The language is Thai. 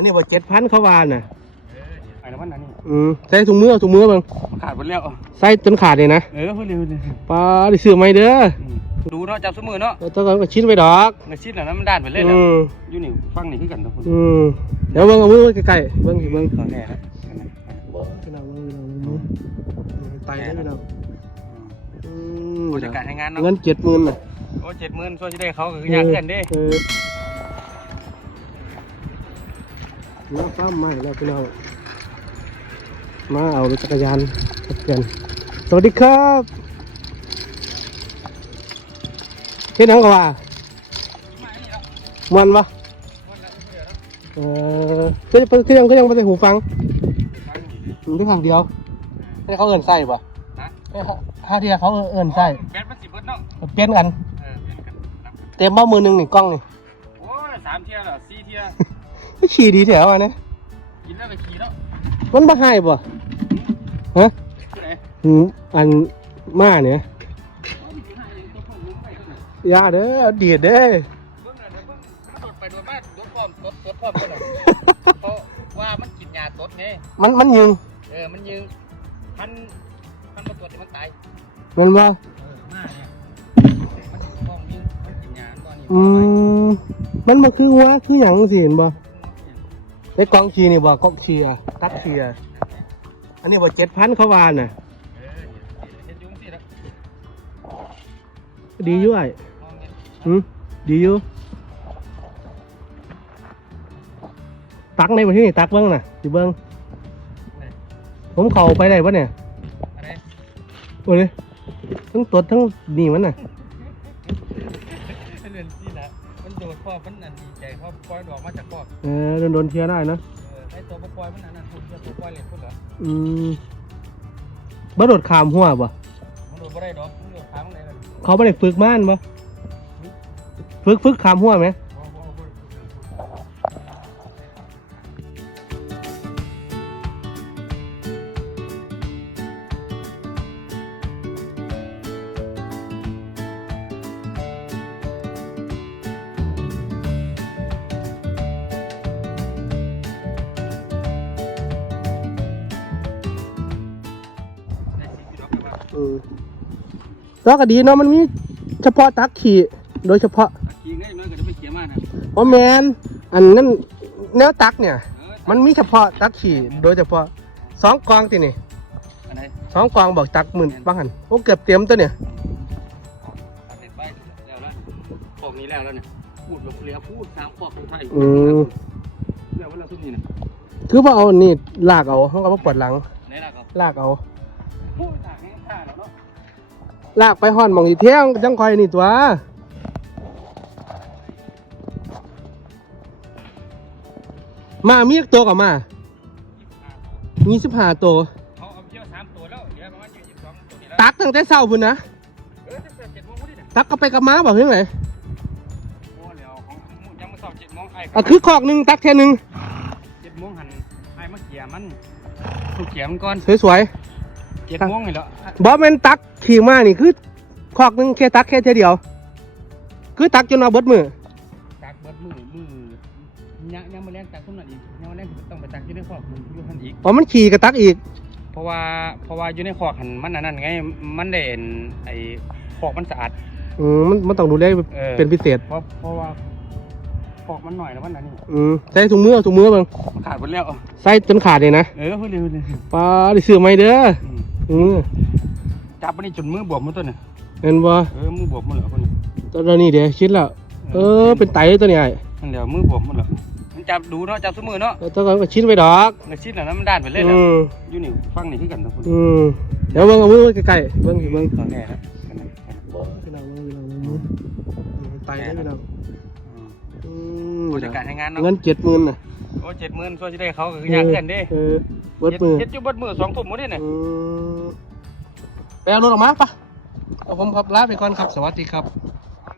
อันนี้บอกเจ็ดพันเขาวานน่ะไอ้น้ำมันอันนี้อืมใส่ถุงมือเอาถุงมือเบังมันขาดหมดแล้วใส่จนขาดเลยนะเออพูดเร็วเลยปลาได้ซื้อไหมเด้อดูเนาะจับสมือเนาะแล้วต้องก็ชิ้นไว้ดอกเงินชิ้นแล้วมันด้านไปเลยแล้วอืมอยู่นี่ฟังนี่คือกันทุกคนอืมเดี๋ยวเบิ่งเอามือไว้ใกล้ๆเบิ่งสิเบิ่งขอแน่ครับพี่น้องเบิ่งพี่น้องเบิ่งไตได้พี่น้องอืมผู้จัดการให้งานเนาะเงินเจ็ดหมื่นน่ะโอ้เจ็ดหมื่นช่วยจะได้เขาก็คือยากเกินเด้เออ แล้วป้ามาแล้วพี่น้องมาเอารถจักรยานขับกันสวัสดีครับเฮ็ดหยังก็ว่ามันปะเออก็ยังก็ยังก็ยังไม่ได้หูฟังอยู่ที่ข้างเดียวให้เขาเอินไส้ปะฮะให้เขาห้าเทียเขาเอินไส้แบตมันสิบเบิดเนาะเปลี่ยนกันเออเป็นกันนับเต็มบ้ามือหนึ่งนี่กล้องนี่โอ้ยสามเทียร์เหรอสี่เทีย ร์ขี่ดีแถวอะเนี่ยกินแล้วก็ขี่แล้วมันบ่ให้บ่ฮะที่ไหนหืมอันมาเนี่ยโอ้ยกินให้เลยตัวพวกรู้ไปตัวไหนอยาเด้อเอาดีดเด้อเบิ่งหน่อยเดี๋ยวเบิ่งมันโดดไปโดดมาโดดพร้อมโดดโดดพร้อมกันเลยเพราะว่ามันกินยาตดไงมันมันยิงเออมันยิงพันพันประตัวที่มันตายมันว่าเออมาเนี่ยมันบ้องยิงมันกินยาตอนนี้อืมมันมาคือว่าคือหยังสิเห็นบ่ไอ้กองขี่นี่บ่กองขี่อะตักขี่อะอันนี้บ่เจ็ดพันเขาวานน่ะเออเห็นยุงสิแล้วดีอยู่ไอ้มองเนี่ยหืมดีอยู่ตักในประเทศนี่ตักเบิ้งน่ะสิเบิ้งผมเข้าไปได้ปะเนี่ยอะไรโอ้ยทั้งตดทั้งนี่มันน่ะ มันโดดพ่อมันอันดีใจเพราะปล่อยดอกมาจากพ่อเออโดนโดนเทียร์ได้นะเออไอ้ตัวบ่ปล่อยมันอันนั้นคุณตัวปล่อยเหล็กคุณเหรออืมบ่โดดขามหัวบ่มันโดดบ่ได้ดอกมันโดดทางไหนล่ะเขาไม่ได้ฝึกม่านบ่ฝึกฝึกขามหัวไหม แล้วก็ดีเนาะมันมีเฉพาะตักขี่โดยเฉพาะขี่ง่ายมันก็จะไปเขียมานะเพราะแมนอันนั้นแนวตักเนี่ยเออมันมีเฉพาะตักขี่โดยเฉพาะสองกองตินี่อันไหนสองกองบอกตักหมื่นบ้างหันโอ้เกือบเต็มตัวเนี่ยอันไหนไปแล้วละพวกนี้แล้วแล้วเนี่ยพูดแบบเรียพูดสามข้อของไทยอืมแล้วเวลาทุกนี้นะคือว่าเอานี่ลากเอาเขาก็มาปวดหลังไหนล่ะครับลากเอาพูดต่างให้ข้าแล้วเนาะ ลากไปห่อนหมองอีเที่ยงจังคอยนี่ตัวมามีอีกตัวกับมา มีสิบห้าตัวเขาเอาเที่ยวสามตัวแล้วเหลือประมาณยี่สิบสองตัวนี่แล้วตักตั้งแต่เช้าพุ่นนะเออจะเจ็ดโมงพอดีนะตักก็ไปกับม้าบอกเรื่องไหนโอ้แล้วของยังไม่สอบเจ็ดโมงไอ้อะคือคอกหนึ่งตักแค่หนึ่งเจ็ดโมงหันไอ้มาเกี่ยมันถูกเกี่ยมันก่อนสวย เจ็ดโมงนี่แล้วๆบอแมนตักขี่มานี่คือคอกหนึ่งแค่ตักแค่เท่าเดียว คือตักจนมาเบิดมือตักเบิดมือมือยังยังมาเลี้ยงตักทุ่มนั่นอีกยังมาเลี้ยงต้องไปตักอยู่ในคอกมันอยู่หันอีก อ๋อมันขี่กับตักอีก เพราะว่าเพราะว่าอยู่ในคอกหันมันอันนั้นไงมันเด่นไอ้คอกมันสะอาดอืมมันมันต้องดูแลเออเป็นพิเศษ เพราะเพราะว่าคอกมันหน่อยแล้วมันอันนี้อืมใส่ถุงมือเอาถุงมือเบิ่งมันขาดหมดแล้ว ใส่จนขาดเลยนะเออพูดเร็วเลยปลาได้ซื้อไหมเด้ออืม อืมจับมันนี่จนมือบวมหมันตัวเนี่ยเห็นบ่เออมือบวมหมันเหรอคนนี้ตัวนี้เดี๋ยวชิดแล้วเออเป็นไตตัวนี้ไอ้นั่นเดี๋ยวมือบวมหมันเหรอมันจับดูเนาะจับสมือเนาะแล้วตัวก็ชิดไว้ดอกในชิ้นแล้วนะมันด้านไปเลยแล้วอืมอยู่นี่ฟังนี่คือกันทุกคนอืมเดี๋ยวเบิ่งเอามือไว้ใกล้ๆเบิ่งสิเบิ่งขอแน่ครับกันนะพี่น้องเบิ่งพี่น้องเบิ่งไตได้พี่น้องอืมอืมผู้จัดการให้งานเนาะเงินเจ็ดหมื่นน่ะโอ้เจ็ดหมื่นช่วยจะได้เขาก็คือยากเกินเด้ เออเบิดมือเฮ็ดอยู่เบิดมือสองทุ่มหมดเด้เนี่ยอืมไปเอารถออกมาปะเอาผมขับลาไปก่อนครับ สวัสดีครับ